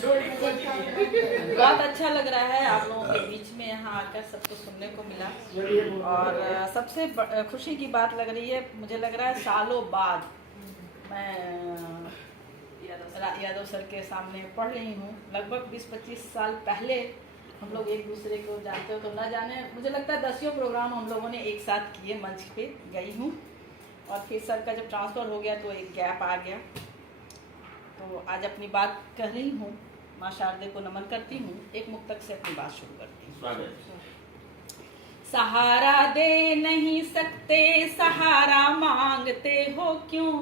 बहुत अच्छा लग रहा है आप लोगों के बीच में यहाँ आकर सबको सुनने को मिला। और सबसे खुशी की बात लग रही है, मुझे लग रहा है सालों बाद मैं यादव सर के सामने पढ़ रही हूँ। लगभग 20-25 साल पहले हम लोग एक दूसरे को जानते हो तो ना जाने, मुझे लगता है 10 प्रोग्राम हम लोगों ने एक साथ किए, मंच पे गई हूँ। और फिर सर का जब ट्रांसफ़र हो गया तो एक गैप आ गया। तो आज अपनी बात कर रही हूँ, माँ शारदे को नमन करती हूँ। एक मुक्तक से अपनी बात शुरू करती हूँ। सहारा दे नहीं सकते, सहारा मांगते हो क्यों?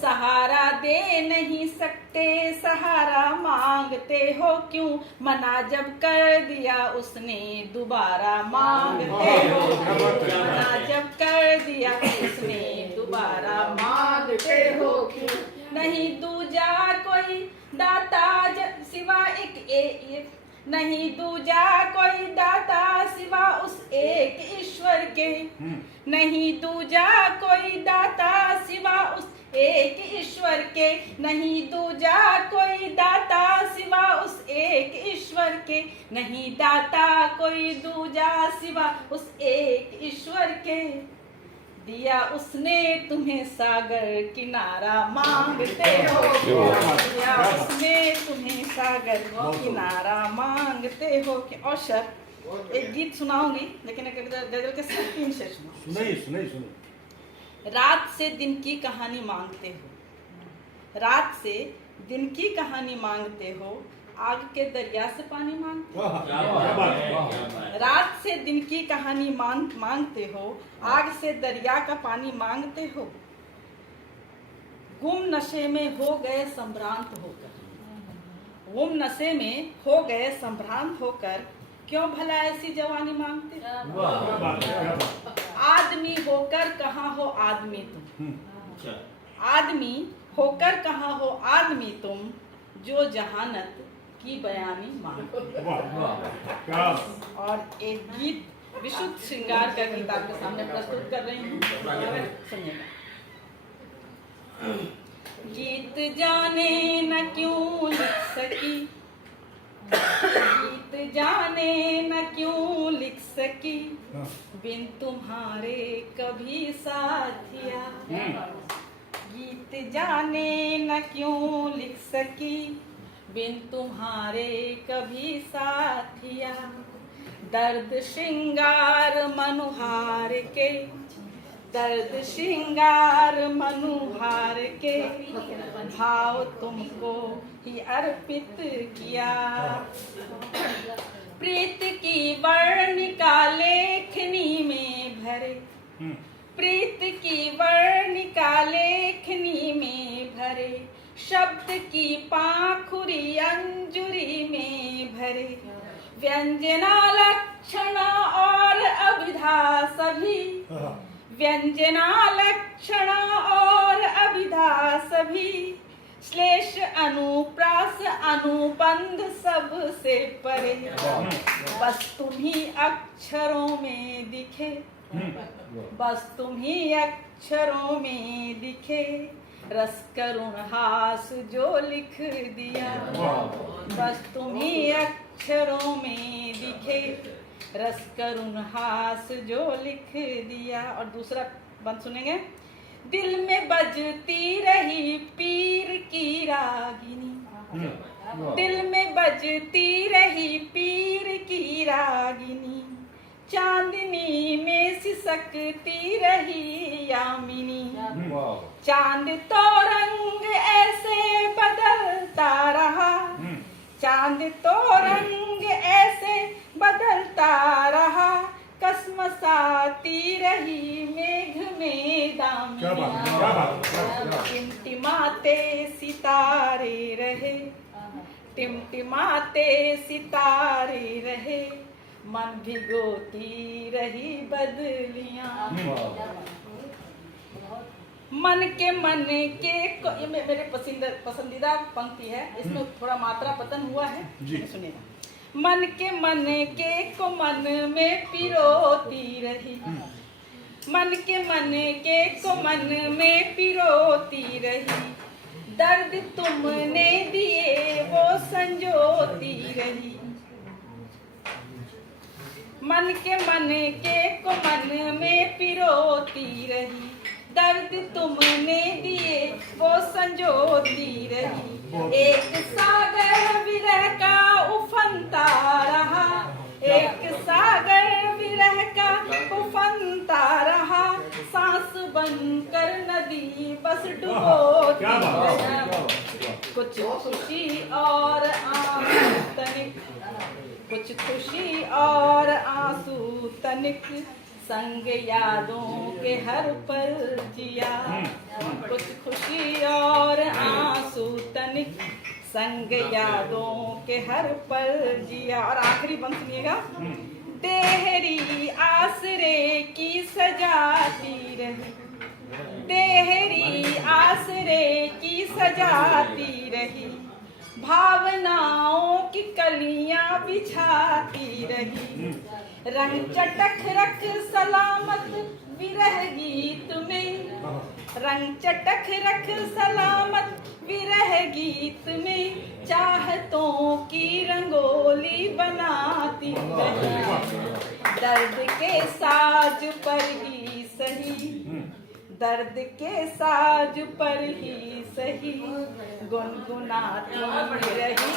सहारा दे नहीं सकते, सहारा मांगते हो क्यों? मना जब कर दिया उसने दोबारा मांगते हो। मना जब कर दिया उसने दोबारा मांगते हो क्यों? नहीं दूजा कोई दाता सिवा एक नहीं दूजा कोई दाता सिवा उस एक ईश्वर के। नहीं दूजा कोई दाता सिवा उस एक ईश्वर के। नहीं दूजा कोई दाता सिवा उस एक ईश्वर के। नहीं दाता कोई दूजा सिवा उस एक ईश्वर के। दिया उसने तुम्हें सागर किनारा मांगते हो। दिया उसने तुम्हें सागर किनारा मांगते हो। और सर एक गीत सुनाऊंगी, लेकिन एक गजल के साथ 3 शेर सुनाइए। रात से दिन की कहानी मांगते हो। रात से दिन की कहानी मांगते हो, आग के दरिया से पानी मांगते हो। रात से दिन की कहानी मांगते हो, आग से दरिया का पानी मांगते हो। गुम नशे में हो गए संभ्रांत होकर। गुम नशे में हो गए संभ्रांत होकर, क्यों भला ऐसी जवानी मांगते हो? आदमी होकर कहाँ हो आदमी तुम? आदमी होकर कहाँ हो आदमी तुम, जो जहानत की बयानी मांगते। और एक गीत विशुद्ध श्रृंगार का गीत आपके सामने प्रस्तुत कर रही हूँ, सुनिएगा। गीत जाने न क्यों लिख सकी, गीत जाने न क्यों लिख सकी, बिन तुम्हारे कभी साथिया। गीत जाने न क्यों लिख सकी, बिन तुम्हारे कभी साथिया। दर्द श्रृंगार मनुहार के, दर्द श्रृंगार मनुहार के, भाव तुमको ही अर्पित किया। प्रीत की वर्णिका लेखनी में भरे, प्रीत की वर्णिका लेखनी में भरे, शब्द की पाखुरी अंजुरी में भरे। व्यंजना लक्षण और अभिधा सभी, व्यंजना लक्षण और अभिधा सभी, श्लेष अनुप्रास अनुबंध सब से परे। बस तुम ही अक्षरों में दिखे, बस तुम ही अक्षरों में दिखे, रस करुण हास जो लिख दिया। बस तुम ही अक्षरों में दिखे, रस करुण हास जो लिख दिया। और दूसरा बंद सुनेंगे। दिल में बजती रही पीर की रागिनी, दिल में बजती रही पीर की रागिनी, चांदनी में सिसकती रही यामिनी। चांद तो रंग ऐसे बदलता रहा, चांद तो रंग ऐसे बदलता रहा, कसमसाती रही मेघ में दामिनी। टिमटिमाते सितारे रहे, टिमटिमाते सितारे रहे, मन भिगोती रही बदलियां। मन के ये मेरे पसंदीदा पंक्ति है, इसमें थोड़ा मात्रा पतन हुआ है, सुनिएगा। मन के को मन में पिरोती रही, मन के को मन में पिरोती रही, दर्द तुमने दिए रही। मन के को मन में पिरोती रही, दर्द तुमने दिए वो संजोती रही। एक सागर विरह का उफनता रहा, एक सागर विरह का उफनता रहा, सांस बनकर नदी बस डुबोती रही। कुछ खुशी और आंसू तनिक, कुछ खुशी और आंसू तनिक, संग यादों के हर पल जिया। कुछ खुशी और आंसू तनिक, संग यादों के हर पल जिया। और आखिरी बंद सुनिएगा। तेरी आसरे की सजाती रही, तेरी आसरे की सजाती रही, भावनाओं की कलियां बिछाती रही। रंग चटक रख सलामत विरह गीत में, रंग चटक रख सलामत विरह गीत में, चाहतों की रंगोली बनाती रही। दर्द के साज पर ही सही, दर्द के साज पर ही सही, गुनगुनाती रही।